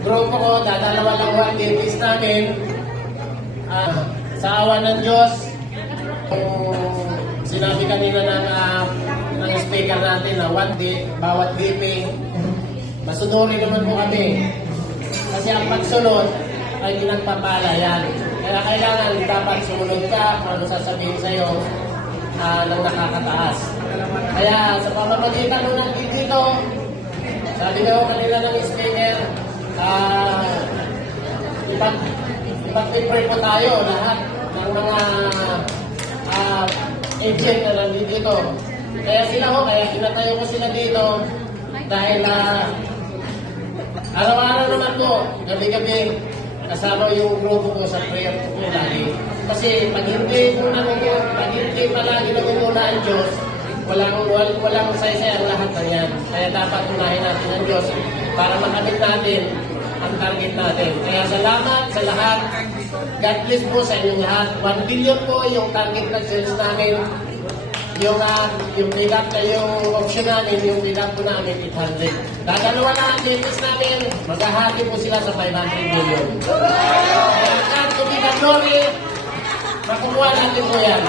Grupo ko, dadalawa lang ang duties namin. Sa awa ng Diyos, sinabi kanina ng speaker natin na one day, bawat briefing, masunurin naman po kami. Kasi ang pagsunod ay pinagpapala yan. Kaya kailangan dapat sumunod ka kung ano sasabihin sa'yo ng nakakataas. Kaya sa pamamagitan ng dito, sabi nga ko kanila ng speaker, ipag-pray po tayo lahat ng mga agent na nandito. Kaya sila kaya pinatayo ko sila dito dahil araw-araw naman po, gabi-gabi, kasama yung grupo ko sa prayer ko lagi. Kasi pag hindi palagi namumuna ang Diyos, walang saysay ang lahat ng yan. Kaya dapat unahin natin ang Diyos para makamit natin ang target natin. Kaya salamat sa lahat. God bless po sa inyong lahat. 1 billion po yung target na sales namin. Yung pick-up na yung option namin, yung pick-up po namin 800. Dadalawa na ang business namin, maghahati po sila sa 500 million. Kaya God to be the glory, makukuha natin po yan.